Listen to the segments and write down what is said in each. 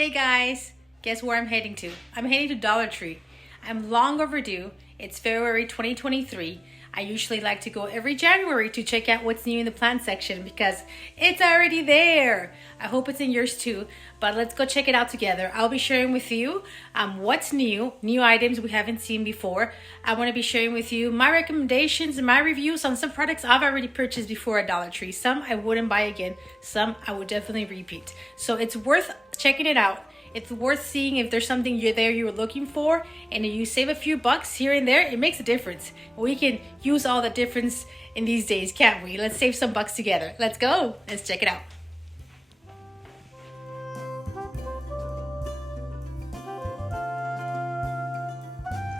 Hey guys, guess where I'm heading to? I'm heading to Dollar Tree. I'm long overdue. It's February 2023. I usually like to go every January to check out what's new in the plant section because it's already there. I hope it's in yours too, but let's go check it out together. I'll be sharing with you what's new items we haven't seen before. I want to be sharing with you my recommendations and my reviews on some products I've already purchased before at Dollar Tree. Some I wouldn't buy again, some I would definitely repeat. So it's worth checking it out. It's worth seeing if there's something you were looking for, and if you save a few bucks here and there, it makes a difference. We can use all the difference in these days, can't we? Let's save some bucks together. Let's go. Let's check it out.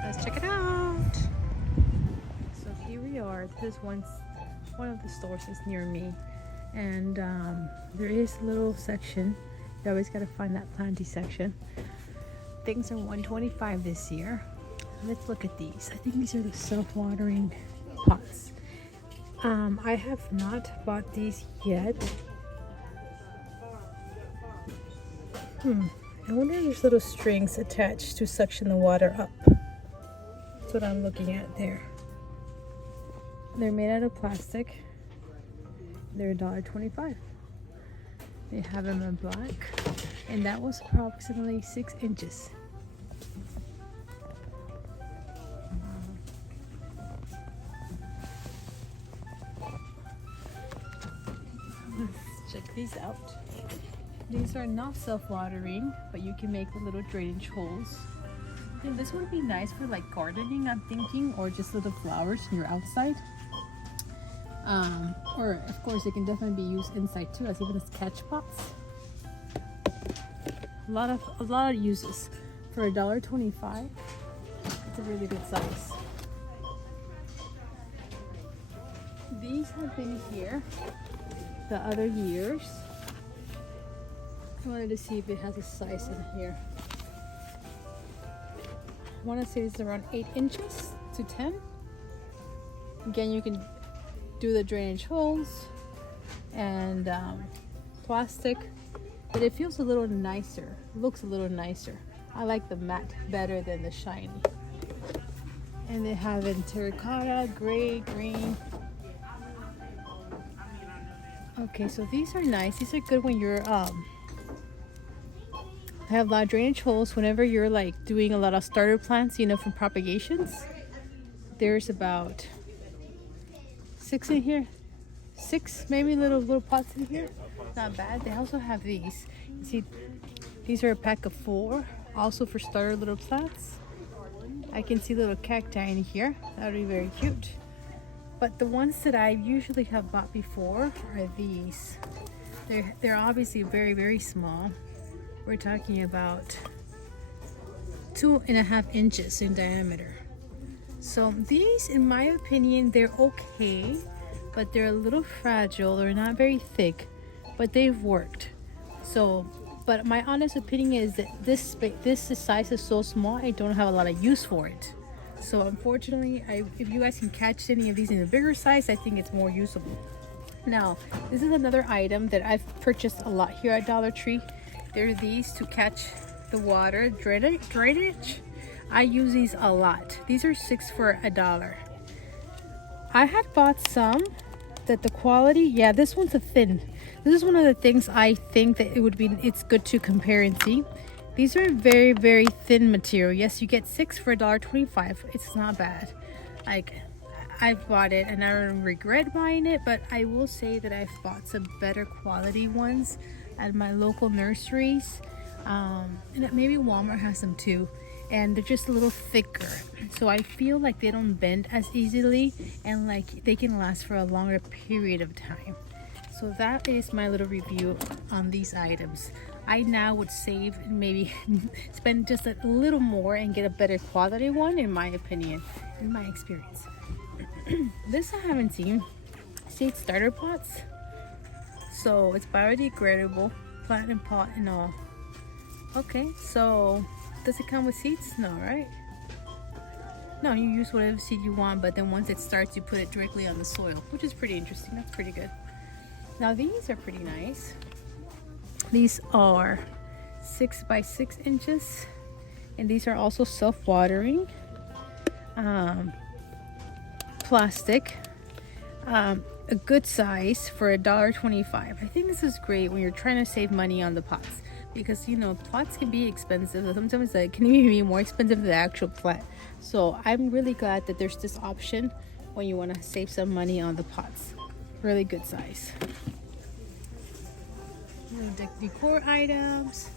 Let's check it out. So here we are. This one's one of the stores is near me, and there is a little section. You always gotta find that planty section. Things are $125 this year. Let's look at these. I think these are the self-watering pots. I have not bought these yet. I wonder if there's little strings attached to suction the water up. That's what I'm looking at there. They're made out of plastic. They're $1.25. They have them in black, and that was approximately 6 inches. Let's check these out. These are not self-watering, but you can make the little drainage holes. And this would be nice for like gardening, I'm thinking, or just little flowers in your outside. Or of course it can definitely be used inside too, as even as catch pots. A lot of uses for $1.25. It's a really good size. These have been here the other years. I wanted to see if it has a size in here. I want to say it's around 8 inches to 10. Again, you can do the drainage holes and plastic, but it feels a little nicer, looks a little nicer. I like the matte better than the shiny. And they have in terracotta, gray, green. Okay, so these are nice. These are good when you're have a lot of drainage holes whenever you're like doing a lot of starter plants, you know, from propagations. There's about 6 in here, 6 maybe little pots in here. Not bad. They also have these. You see, these are a pack of 4, also for starter little plants. I can see little cacti in here. That would be very cute. But the ones that I usually have bought before are these. They're obviously very, very small. We're talking about 2.5 inches in diameter. So these, in my opinion, they're okay, but they're a little fragile. They're not very thick, but they've worked. So, but my honest opinion is that this size is so small, I don't have a lot of use for it. So unfortunately, if you guys can catch any of these in a bigger size, I think it's more usable. Now, this is another item that I've purchased a lot here at Dollar Tree. There are these to catch the water drainage. I use these a lot. These are 6 for $1. I had bought some that the quality, yeah, this one's a thin. This is one of the things I think that it's good to compare and see. These are very, very thin material. Yes, you get 6 for $1.25. It's not bad. Like, I've bought it and I don't regret buying it, but I will say that I've bought some better quality ones at my local nurseries. And maybe Walmart has them too. And they're just a little thicker, so I feel like they don't bend as easily, and like they can last for a longer period of time. So that is my little review on these items. I now would save and maybe spend just a little more and get a better quality one, in my opinion, in my experience. This I haven't seen. See, it's starter pots, so it's biodegradable, plant and pot and all. Okay, so does it come with seeds? No, right? No, you use whatever seed you want, but then once it starts, you put it directly on the soil, which is pretty interesting. That's pretty good. Now these are pretty nice. These are 6 by 6 inches, and these are also self-watering. Plastic, a good size for $1.25. I think this is great when you're trying to save money on the pots, because you know pots can be expensive. Sometimes it can even be more expensive than the actual plant. So I'm really glad that there's this option when you want to save some money on the pots. Really good size. Decor items,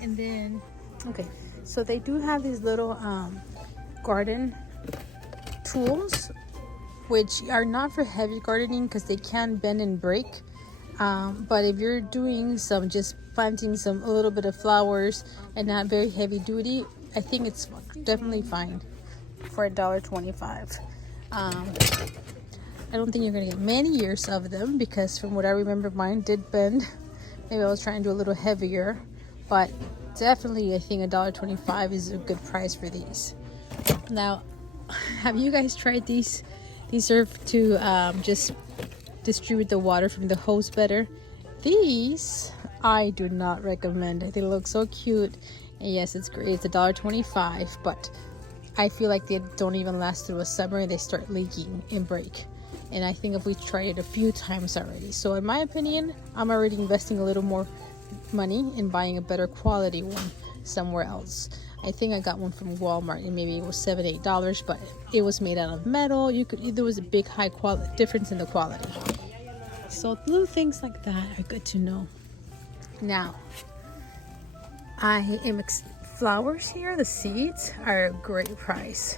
and then okay, so they do have these little garden tools, which are not for heavy gardening because they can bend and break, but if you're doing some, just planting some, a little bit of flowers and not very heavy duty, I think it's definitely fine for $1.25. I don't think you're gonna get many years of them, because from what I remember, mine did bend. Maybe I was trying to do a little heavier, but definitely I think $1.25 is a good price for these. Now, have you guys tried these? These are to just distribute the water from the hose better. These I do not recommend. They look so cute, and yes, it's great. It's $1.25, but I feel like they don't even last through a summer. They start leaking and break, and I think if we tried it a few times already. So in my opinion, I'm already investing a little more money in buying a better quality one somewhere else. I think I got one from Walmart, and maybe it was $7, $8, but it was made out of metal. There was a big high quality difference in the quality. So little things like that are good to know. Now, flowers here, the seeds are a great price.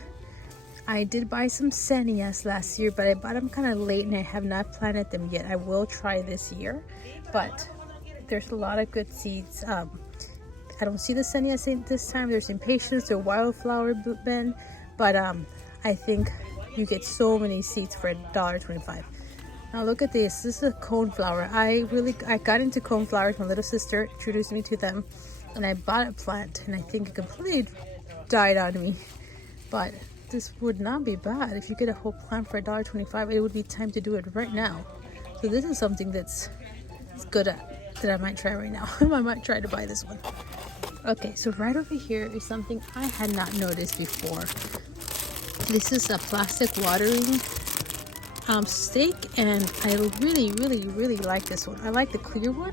I did buy some zinnias last year, but I bought them kind of late and I have not planted them yet. I will try this year, but there's a lot of good seeds. I don't see the zinnias this time. There's impatiens, there's wildflower bend, but I think you get so many seeds for $1.25. Now look at this. This is a coneflower. I got into coneflowers. My little sister introduced me to them, and I bought a plant, and I think it completely died on me. But this would not be bad. If you get a whole plant for $1.25, it would be time to do it right now. So this is something that's good at, that I might try right now. I might try to buy this one. Okay, so right over here is something I had not noticed before. This is a plastic watering stake, and I really like this one. I like the clear one.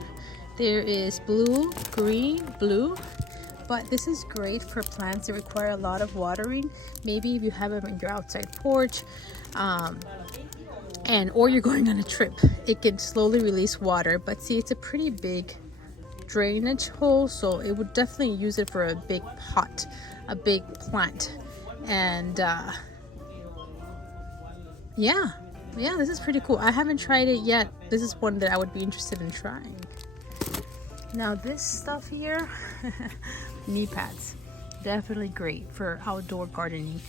There is blue, green, blue, but this is great for plants that require a lot of watering. Maybe if you have them in your outside porch, or you're going on a trip, it can slowly release water. But see, it's a pretty big drainage hole, so it would definitely use it for a big pot, a big plant. And yeah, this is pretty cool. I haven't tried it yet. This is one that I would be interested in trying. Now this stuff here, knee pads, definitely great for outdoor gardening.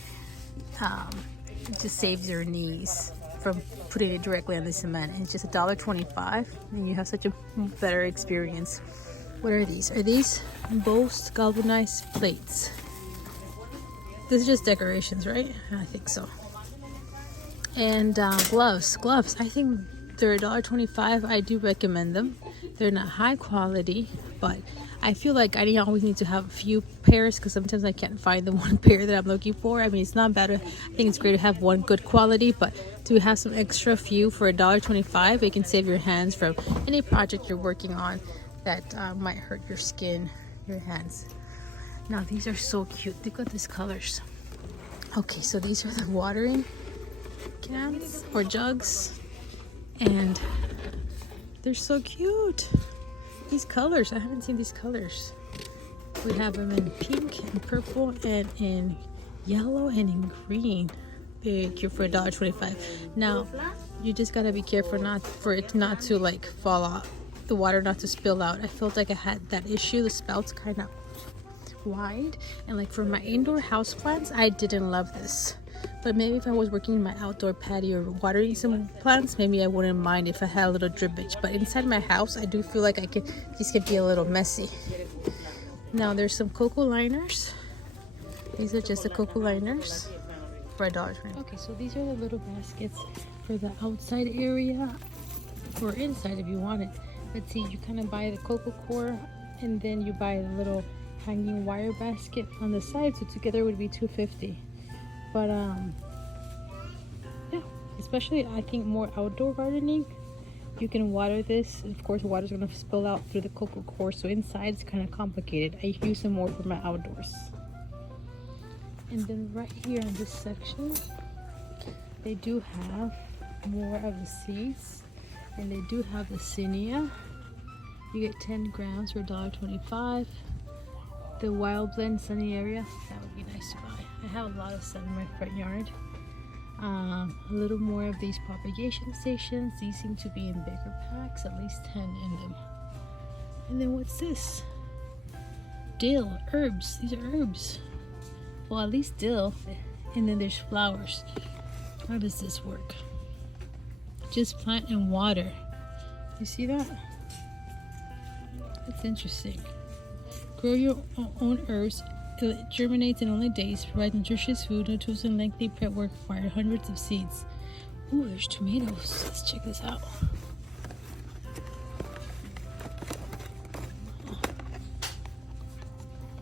It just saves your knees from putting it directly on the cement. It's just $1.25, and you have such a better experience. What are these? Are these Bose galvanized plates? This is just decorations, right? I think so. And gloves. I think they're $1.25. I do recommend them. They're not high quality, but I feel like I always need to have a few pairs, because sometimes I can't find the one pair that I'm looking for. I mean, it's not bad. I think it's great to have one good quality, but to have some extra few for $1.25, it can save your hands from any project you're working on that might hurt your skin, your hands. Now these are so cute. Look at these colors. Okay, so these are the watering cans or jugs, and they're so cute. These colors, I haven't seen these colors. We have them in pink and purple and in yellow and in green. Very cute for $1.25. Now you just gotta be careful for it not to like fall off, the water not to spill out. I felt like I had that issue. The spout's kind of wide, and like for my indoor house plants, I didn't love this. But maybe if I was working in my outdoor patio or watering some plants, maybe I wouldn't mind if I had a little drippage. But inside my house, I do feel like these can be a little messy. Now there's some cocoa liners. These are just the cocoa liners for $1.20. Okay, so these are the little baskets for the outside area or inside if you want it. Let's see, you kind of buy the cocoa core and then you buy a little hanging wire basket on the side, so together would be $2.50. But yeah, especially I think more outdoor gardening, you can water this. Of course, water is going to spill out through the cocoa core, so inside it's kind of complicated. I use them more for my outdoors. And then right here in this section, they do have more of the seeds, and they do have the zinnia. You get 10 grams for $1.25. The wild blend sunny area, that would be nice to buy. I have a lot of sun in my front yard. A little more of these propagation stations. These seem to be in bigger packs, at least 10 in them. And then what's this? Dill, herbs. These are herbs. Well, at least dill. And then there's flowers. How does this work? Just plant and water. You see that? That's interesting. Grow your own herbs. It germinates in only days, provides nutritious food, no tools and lengthy prep work required, hundreds of seeds. Ooh, there's tomatoes. Let's check this out.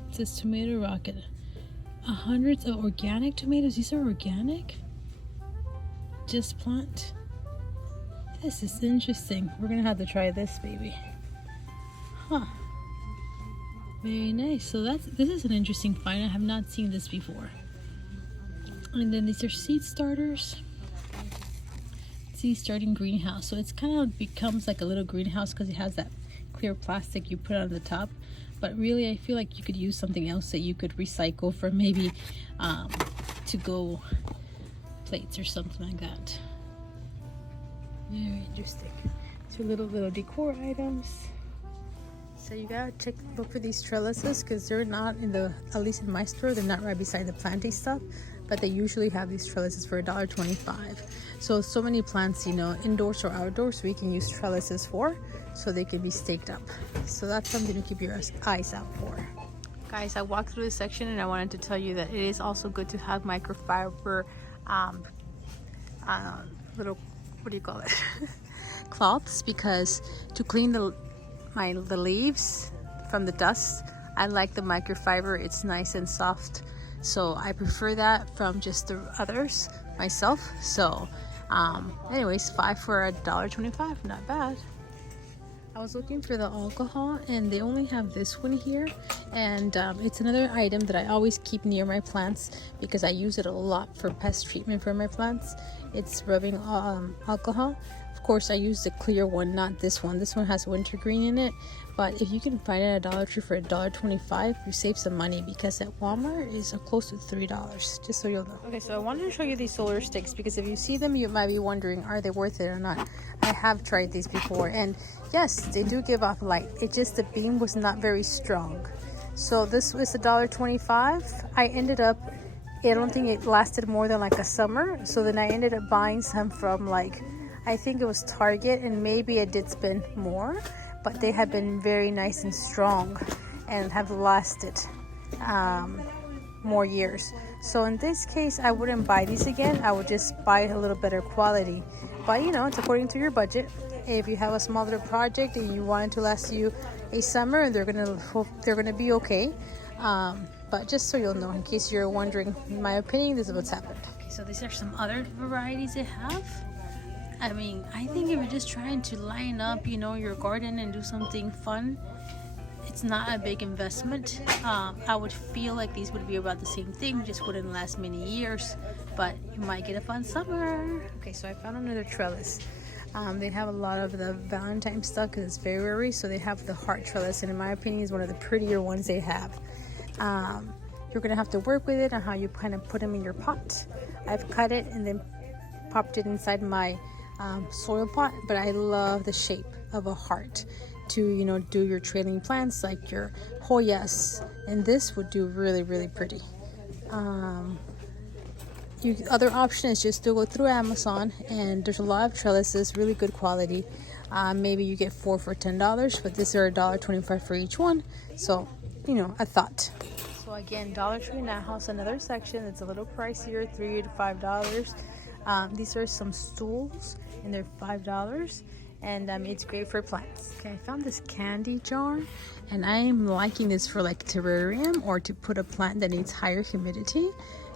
It says tomato rocket. Hundreds of organic tomatoes. These are organic? Just plant. This is interesting. We're gonna have to try this, baby. Huh. Very nice. So this is an interesting find. I have not seen this before. And then these are seed starters. Seed starting greenhouse. So it's kind of becomes like a little greenhouse because it has that clear plastic you put on the top. But really, I feel like you could use something else that you could recycle for maybe to-go plates or something like that. Very interesting. So little decor items. So you gotta look for these trellises because they're not in the, at least in my store, they're not right beside the planting stuff, but they usually have these trellises for $1.25. So many plants, you know, indoors or outdoors, we can use trellises for, so they can be staked up. So that's something to keep your eyes out for. Guys, I walked through this section and I wanted to tell you that it is also good to have microfiber little, what do you call it? cloths, because to clean the leaves from the dust, I like the microfiber. It's nice and soft, so I prefer that from just the others myself. So anyways, 5 for $1.25, not bad. I was looking for the alcohol and they only have this one here, and it's another item that I always keep near my plants because I use it a lot for pest treatment for my plants. It's rubbing alcohol. Of course, I use the clear one, not this one. This one has wintergreen in it, but if you can find it at Dollar Tree for $1.25, you save some money because at Walmart is close to $3, just so you'll know. Okay, so I wanted to show you these solar sticks because if you see them, you might be wondering, are they worth it or not? I have tried these before, and yes, they do give off light. It just, the beam was not very strong. So this was $1.25. I ended up, I don't think it lasted more than like a summer. So then I ended up buying some from like, I think it was Target, and maybe I did spend more, but they have been very nice and strong and have lasted more years. So in this case, I wouldn't buy these again. I would just buy a little better quality. But you know, it's according to your budget. If you have a small little project and you want it to last you a summer, they're gonna be okay. But just so you'll know, in case you're wondering, in my opinion, this is what's happened. Okay, so these are some other varieties they have. I mean, I think if you're just trying to line up, you know, your garden and do something fun, it's not a big investment. I would feel like these would be about the same thing, just wouldn't last many years, but you might get a fun summer. Okay, so I found another trellis. They have a lot of the Valentine stuff because it's February, so they have the heart trellis, and in my opinion, is one of the prettier ones they have. You're gonna have to work with it on how you kind of put them in your pot. I've cut it and then popped it inside my soil pot, but I love the shape of a heart to, you know, do your trailing plants like your Hoyas, and this would do really, really pretty. Other option is just to go through Amazon, and there's a lot of trellises, really good quality. Maybe you get 4 for $10, but these are $1.25 for each one, so you know, a thought. So again, Dollar Tree Nat House, another section that's a little pricier, $3 to $5. These are some stools, and they're $5. and it's great for plants. Okay, I found this candy jar, and I'm liking this for like terrarium or to put a plant that needs higher humidity.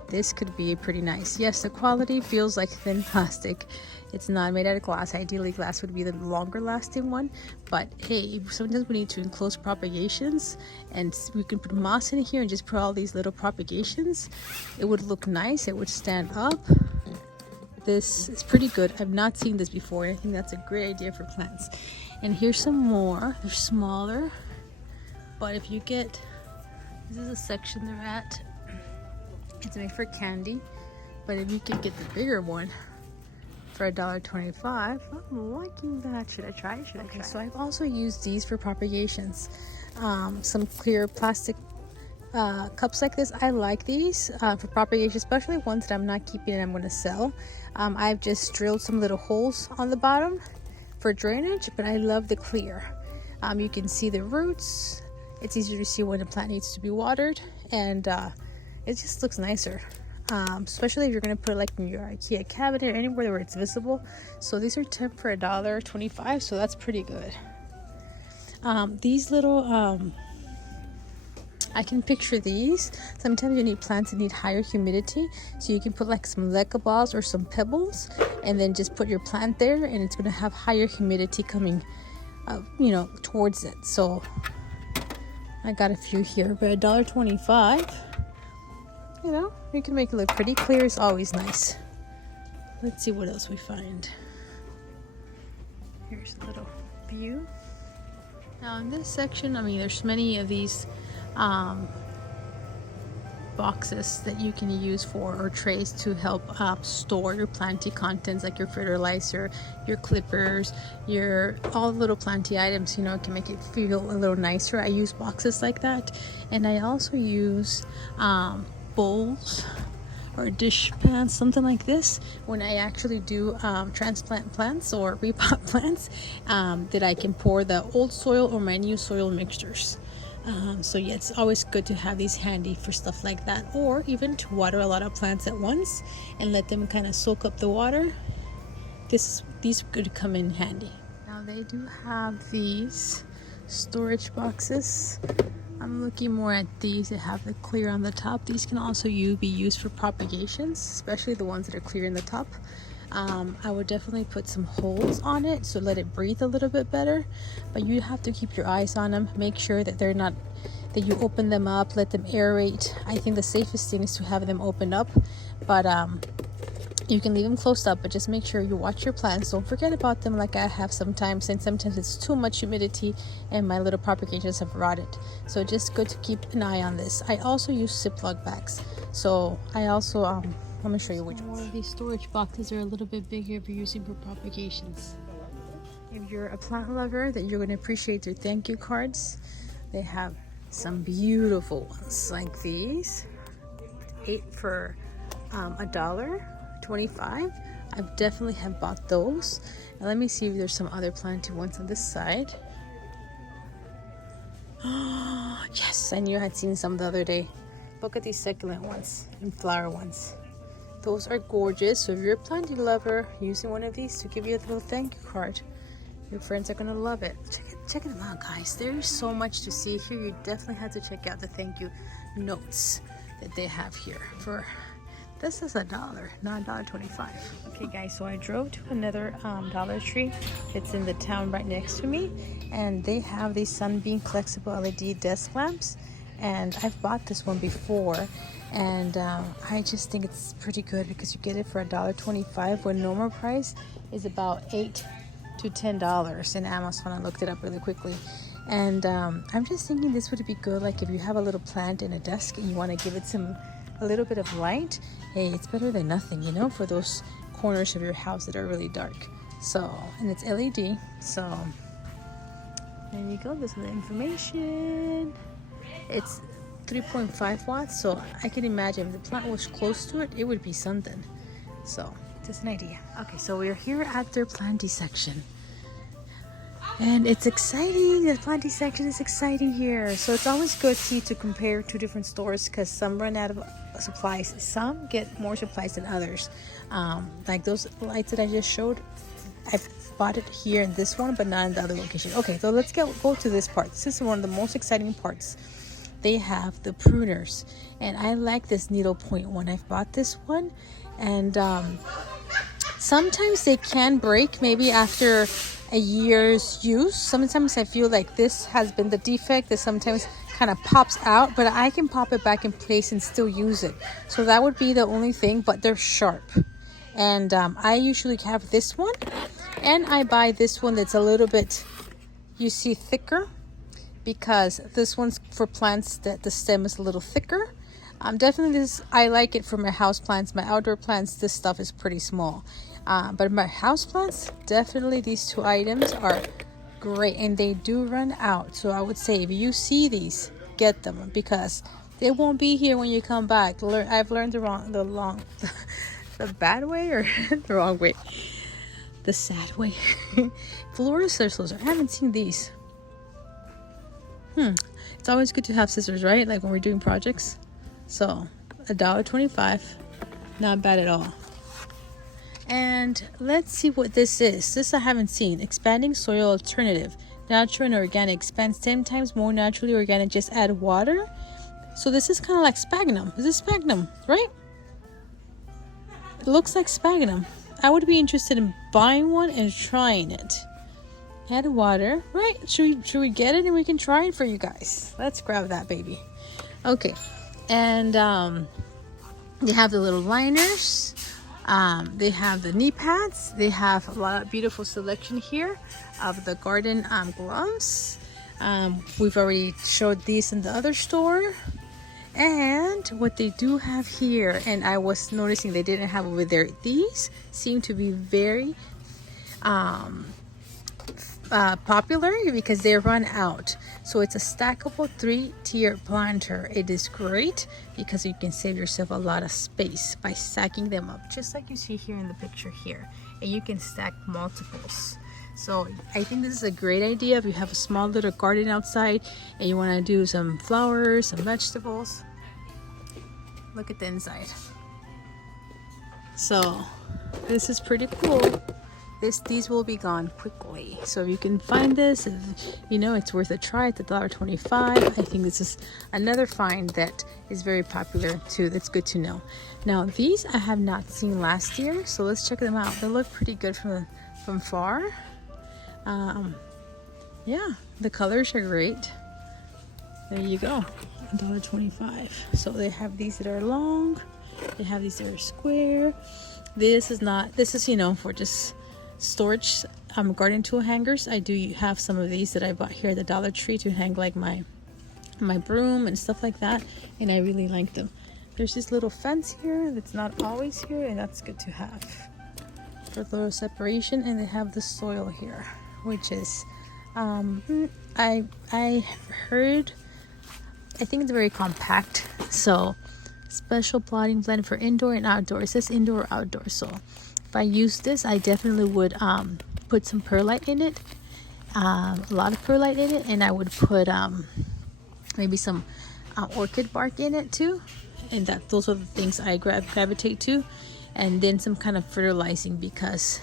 This could be pretty nice. Yes, the quality feels like thin plastic. It's not made out of glass. Ideally, glass would be the longer lasting one. But hey, sometimes we need to enclose propagations, and we can put moss in here and just put all these little propagations. It would look nice. It would stand up. This is pretty good. I've not seen this before. I think that's a great idea for plants. And here's some more. They're smaller, but if you get, this is a section they're at. It's made for candy, but if you could get the bigger one for $1.25, I'm liking that. Should I try? Should I try? So I've also used these for propagations. Some clear plastic cups like this. I like these for propagation, especially ones that I'm not keeping and I'm going to sell. I've just drilled some little holes on the bottom for drainage, but I love the clear. You can see the roots. It's easier to see when a plant needs to be watered, and it just looks nicer, especially if you're going to put it like in your IKEA cabinet or anywhere where it's visible. So these are 10 for $1.25, so that's pretty good. These little I can picture these. Sometimes you need plants that need higher humidity, so you can put like some leca balls or some pebbles and then just put your plant there, and it's going to have higher humidity coming towards it. So I got a few here, but $1.25, you can make it look pretty. Clear is always nice. Let's see what else we find. Here's a little view. Now in this section, there's many of these boxes that you can use for, or trays to help store your planty contents, like your fertilizer, your clippers, all the little planty items. It can make it feel a little nicer. I use boxes like that, and I also use bowls or dish pans, something like this, when I actually do transplant plants or repot plants, that I can pour the old soil or my new soil mixtures. So yeah, it's always good to have these handy for stuff like that, or even to water a lot of plants at once and let them kind of soak up the water. These could come in handy. Now they do have these storage boxes. I'm looking more at these that have the clear on the top. These can also be used for propagations, especially the ones that are clear in the top. I would definitely put some holes on it, so let it breathe a little bit better, but you have to keep your eyes on them. Make sure that that you open them up, let them aerate. I think the safest thing is to have them opened up, but you can leave them closed up, but just make sure you watch your plants. Don't forget about them like I have sometimes, and sometimes it's too much humidity and my little propagations have rotted. So just good to keep an eye on this. I also use Ziploc bags, so I also I'm going to show you which ones. More of these storage boxes are a little bit bigger if you're using for propagations. If you're a plant lover, that you're going to appreciate their thank you cards. They have some beautiful ones like these. 8 for $1.25. I definitely have bought those. Now let me see if there's some other planty ones on this side. Oh, yes, I knew I had seen some the other day. Look at these succulent ones and flower ones. Those are gorgeous. So if you're a planting lover, using one of these to give you a little thank you card, your friends are gonna love it. Check them out, guys. There's so much to see here. You definitely have to check out the thank you notes that they have here. This is $1, not $1.25. Okay, guys. So I drove to another Dollar Tree. It's in the town right next to me, and they have these Sunbeam flexible LED desk lamps. And I've bought this one before, and I just think it's pretty good because you get it for $1.25 when normal price is about $8 to $10 in Amazon. I looked it up really quickly, and I'm just thinking this would be good, like if you have a little plant in a desk and you want to give it a little bit of light. Hey, it's better than nothing, for those corners of your house that are really dark. So, and it's LED, so there you go. There's the information. It's 3.5 watts, so I can imagine if the plant was close to it, it would be something. So just an idea. Okay, so we're here at their planty section, and it's exciting. The planty section is exciting here. So it's always good to compare two different stores, because some run out of supplies, some get more supplies than others. Like those lights that I just showed, I bought it here in this one, but not in the other location. Okay, so let's go to this part. This is one of the most exciting parts. They have the pruners, and I like this needlepoint one. I've bought this one, and sometimes they can break maybe after a year's use. Sometimes I feel like this has been the defect, that sometimes kind of pops out, but I can pop it back in place and still use it. So that would be the only thing, but they're sharp. And I usually have this one, and I buy this one that's a little bit, you see, thicker, because this one's for plants that the stem is a little thicker. Definitely this, I like it for my house plants. My outdoor plants, this stuff is pretty small. But my house plants, definitely these two items are great, and they do run out. So I would say if you see these, get them, because they won't be here when you come back. I've learned the bad way, or the wrong way, the sad way. Florida scissors, I haven't seen these. It's always good to have scissors, right? Like when we're doing projects. So $1.25, not bad at all. And let's see what this is. This I haven't seen. Expanding soil alternative, natural and organic. Expands 10 times more naturally organic. Just add water. So this is kind of like sphagnum. Is this sphagnum, right? It looks like sphagnum. I would be interested in buying one and trying it. Add water, right? Should we get it and we can try it for you guys? Let's grab that baby. Okay, and they have the little liners. They have the knee pads. They have a lot of beautiful selection here of the garden gloves. We've already showed these in the other store. And what they do have here, and I was noticing they didn't have over there, these seem to be very popular because they run out. So it's a stackable 3-tier planter. It is great because you can save yourself a lot of space by stacking them up, just like you see here in the picture here, and you can stack multiples. So I think this is a great idea if you have a small little garden outside and you want to do some flowers, some vegetables. Look at the inside. So this is pretty cool. These will be gone quickly. So if you can find this, if you know it's worth a try, it's $1.25. I think this is another find that is very popular too. That's good to know. Now these I have not seen last year, so let's check them out. They look pretty good from far. Yeah, the colors are great. There you go, $1.25. So they have these that are long. They have these that are square. This is you know, for just storage garden tool hangers. I do have some of these that I bought here at the Dollar Tree to hang like my broom and stuff like that, and I really like them. There's this little fence here that's not always here, and that's good to have for the little separation. And they have the soil here, which is I heard, I think it's very compact. So special plotting blend for indoor and outdoor. It says indoor or outdoor. So if I use this, I definitely would put some perlite in it, a lot of perlite in it, and I would put maybe some orchid bark in it too, and those are the things I gravitate to. And then some kind of fertilizing, because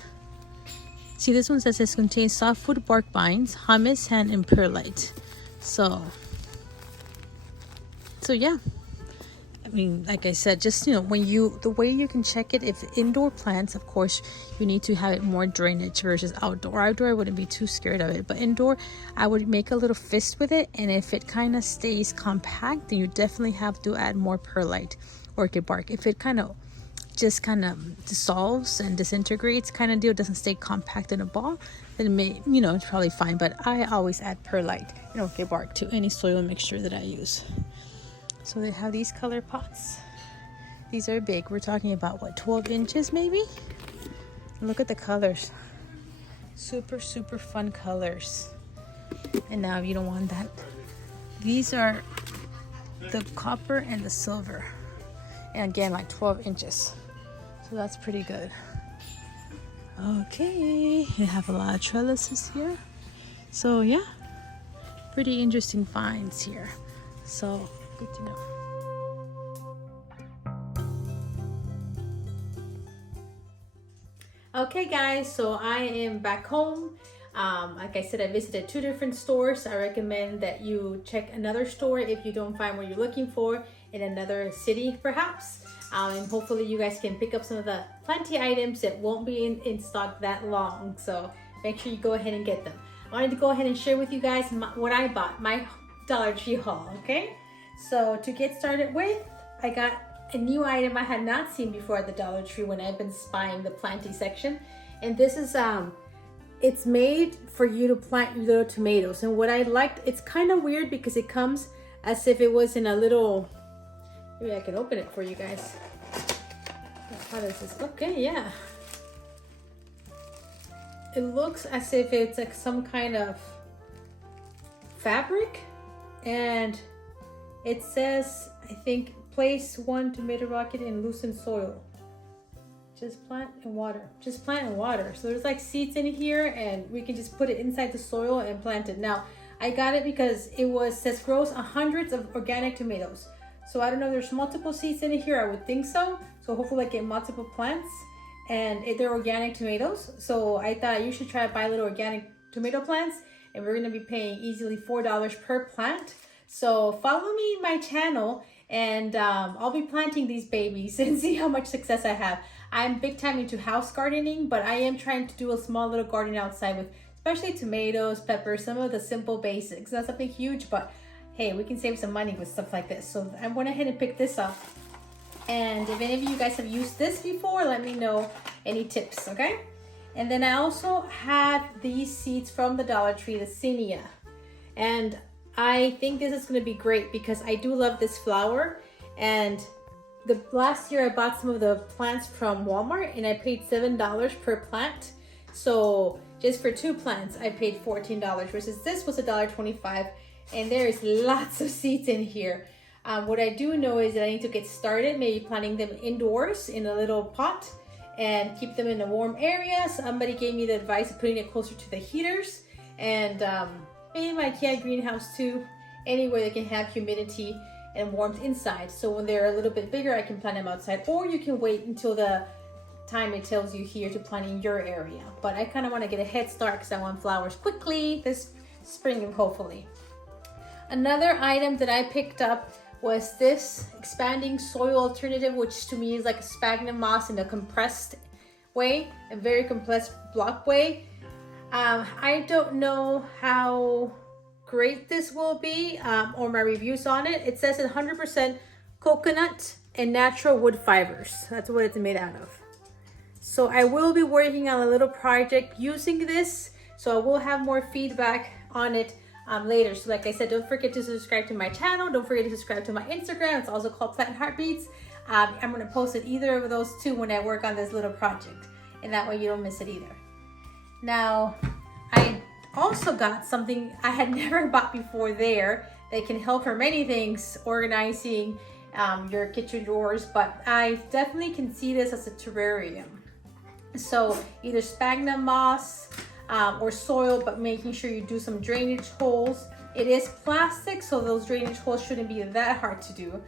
see, this one says it contains softwood bark binds, humus, sand, and perlite. So yeah, I mean, like I said, just, you know, the way you can check it, if indoor plants, of course, you need to have it more drainage versus outdoor. Outdoor, I wouldn't be too scared of it, but indoor, I would make a little fist with it, and if it kind of stays compact, then you definitely have to add more perlite, orchid bark. If it kind of dissolves and disintegrates kind of deal, doesn't stay compact in a ball, then it may, you know, it's probably fine. But I always add perlite and orchid bark to any soil mixture that I use. So they have these color pots. These are big. We're talking about what, 12 inches maybe? Look at the colors. Super fun colors. And now if you don't want that, these are the copper and the silver, and again like 12 inches. So that's pretty good. Okay, you have a lot of trellises here. So yeah, pretty interesting finds here. So good to know. Okay guys, so I am back home. Like I said, I visited 2 different stores. I recommend that you check another store if you don't find what you're looking for in another city perhaps. And hopefully you guys can pick up some of the plenty items that won't be in stock that long. So make sure you go ahead and get them. I wanted to go ahead and share with you guys what I bought, my Dollar Tree haul, okay? So to get started with, I got a new item I had not seen before at the Dollar Tree when I've been spying the planting section. And this is, it's made for you to plant your little tomatoes. And what I liked, it's kind of weird because it comes as if it was in a little, maybe I can open it for you guys. How does this, okay, yeah. It looks as if it's like some kind of fabric. And it says, I think, place 1 tomato rocket in loosened soil. Just plant and water. Just plant and water. So there's like seeds in here and we can just put it inside the soil and plant it. Now, I got it because it says grows hundreds of organic tomatoes. So I don't know if there's multiple seeds in here. I would think so. So hopefully I get multiple plants and they're organic tomatoes. So I thought you should try to buy little organic tomato plants and we're gonna be paying easily $4 per plant. So follow me in my channel and I'll be planting these babies and see how much success I have. I'm big time into house gardening, but I am trying to do a small little garden outside with especially tomatoes, peppers, some of the simple basics. Not something huge, but hey, we can save some money with stuff like this. So I went ahead and picked this up. And if any of you guys have used this before, let me know any tips, okay? And then I also have these seeds from the Dollar Tree, the Zinnia. And I think this is gonna be great because I do love this flower. And last year I bought some of the plants from Walmart and I paid $7 per plant. So just for 2 plants, I paid $14 versus this was $1.25. And there is lots of seeds in here. What I do know is that I need to get started, maybe planting them indoors in a little pot and keep them in a warm area. Somebody gave me the advice of putting it closer to the heaters and maybe my IKEA greenhouse too, anywhere that can have humidity and warmth inside. So when they're a little bit bigger, I can plant them outside, or you can wait until the time it tells you here to plant in your area. But I kind of want to get a head start because I want flowers quickly this spring, hopefully. Another item that I picked up was this expanding soil alternative, which to me is like a sphagnum moss in a compressed way, a very compressed block way. I don't know how great this will be or my reviews on it. It says 100% coconut and natural wood fibers. That's what it's made out of. So I will be working on a little project using this. So I will have more feedback on it later. So like I said, don't forget to subscribe to my channel. Don't forget to subscribe to my Instagram. It's also called Plant Heartbeats. I'm going to post it either of those 2 when I work on this little project. And that way you don't miss it either. Now, I also got something I had never bought before there that can help for many things, organizing your kitchen drawers, but I definitely can see this as a terrarium. So either sphagnum moss or soil, but making sure you do some drainage holes. It is plastic, so those drainage holes shouldn't be that hard to do.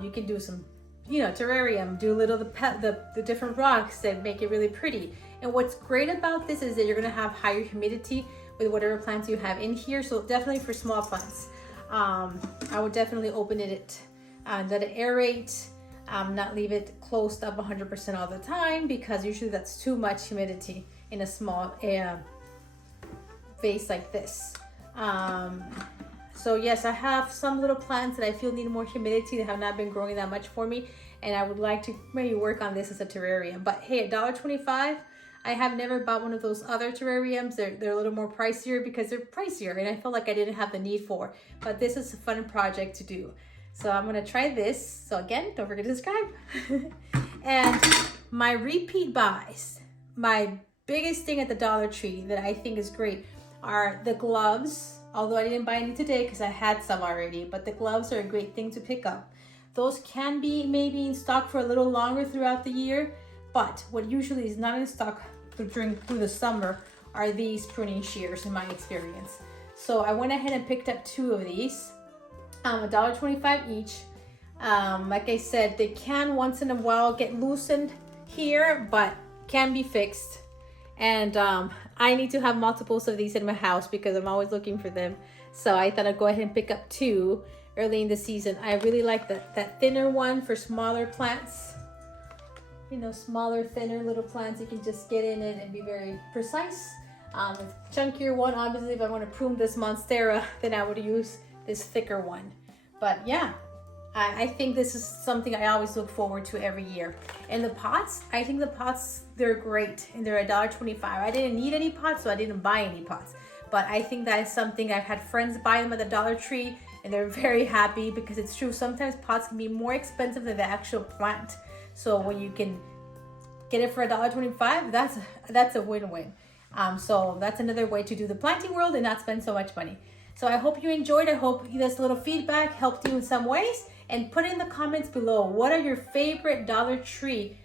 You can do some, terrarium, do the different rocks that make it really pretty. And what's great about this is that you're gonna have higher humidity with whatever plants you have in here. So definitely for small plants, I would definitely open it, let it aerate, not leave it closed up 100% all the time because usually that's too much humidity in a small vase like this. So yes, I have some little plants that I feel need more humidity that have not been growing that much for me. And I would like to maybe work on this as a terrarium. But hey, $1.25, I have never bought one of those other terrariums. They're a little more pricier because they're pricier and I felt like I didn't have the need for. But this is a fun project to do. So I'm gonna try this. So again, don't forget to subscribe. And my repeat buys, my biggest thing at the Dollar Tree that I think is great are the gloves. Although I didn't buy any today because I had some already, but the gloves are a great thing to pick up. Those can be maybe in stock for a little longer throughout the year, but what usually is not in stock through the summer are these pruning shears in my experience. So I went ahead and picked up 2 of these, $1.25 each. Like I said, they can once in a while get loosened here, but can be fixed. And I need to have multiples of these in my house because I'm always looking for them. So I thought I'd go ahead and pick up 2 early in the season. I really like that thinner one for smaller plants. You know, smaller, thinner little plants. You can just get in it and be very precise. The chunkier one, obviously, if I want to prune this monstera, then I would use this thicker one. But yeah, I think this is something I always look forward to every year. And the pots, I think the pots, they're great. And they're $1.25. I didn't need any pots, so I didn't buy any pots. But I think that is something I've had friends buy them at the Dollar Tree, and they're very happy because it's true. Sometimes pots can be more expensive than the actual plant. So when you can get it for $1.25, that's a win-win. So that's another way to do the planting world and not spend so much money. So I hope you enjoyed. I hope this little feedback helped you in some ways. And put in the comments below, what are your favorite Dollar Tree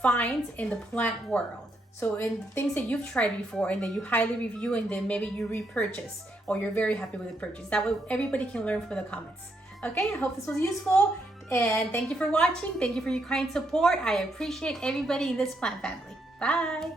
finds in the plant world? So in things that you've tried before and that you highly review and then maybe you repurchase or you're very happy with the purchase. That way everybody can learn from the comments. Okay, I hope this was useful. And thank you for watching. Thank you for your kind support. I appreciate everybody in this plant family. Bye.